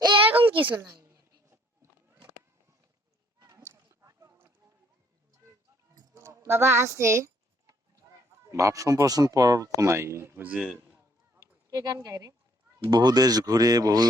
এরকম কিছু নাই বাবা আছে ভাব সম্প্রসারণ পড়ার তো নাই ওই যে কে গান গায় রে? বহু দেশ ঘুরে বহু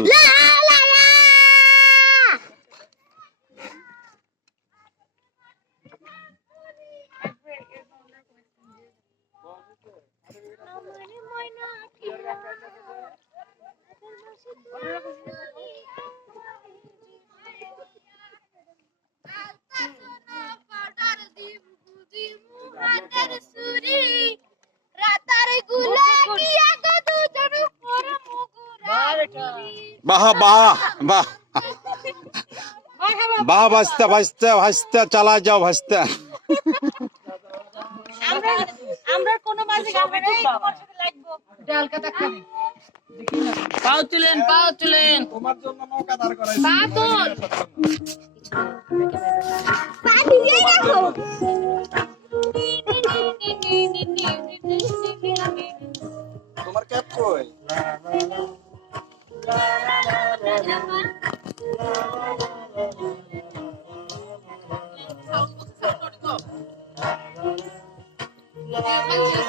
বাহ বাহ বাহ বাহ ভাসতে ভাসতে ভাসতে চালা যাও ভাসতে আমরা আমরা কোন মাঝে গান গাই তোমার সাথে লাগবো পাও তুলেন তোমার জন্য নৌকা দাঁড় করাইছি পা তোল পা দিয়ে রাখো তোমার ক্যাপ কই Thank you.